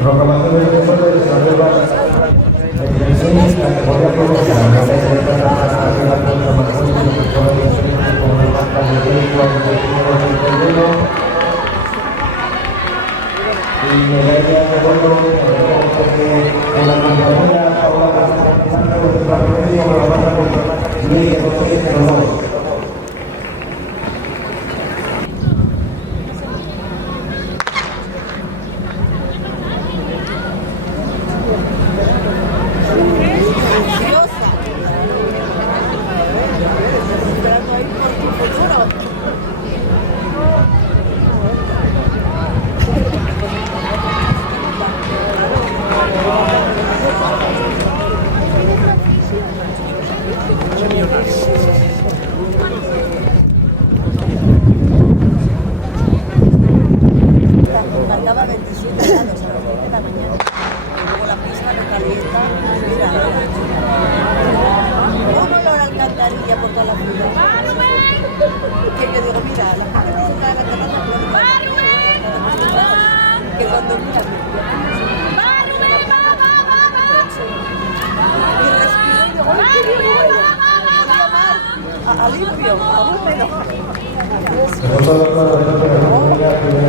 Proclamación del Consejo de Desarrollo la categoría profesional, la ley de la proclamación de los sectores como la marca de vehículo y medalla de oro en la compañera Paula Castillo de la provincia de la banda de Luis de Rodríguez. Marcaba 27 grados a las 10 de la mañana. Luego la pista me calienta. Mira, un olor a alcantarilla por toda la ciudad. Que yo digo, mira, la gente que se cae en la terraza, que cuando mira, y respiro y digo, alivio, a húmedo.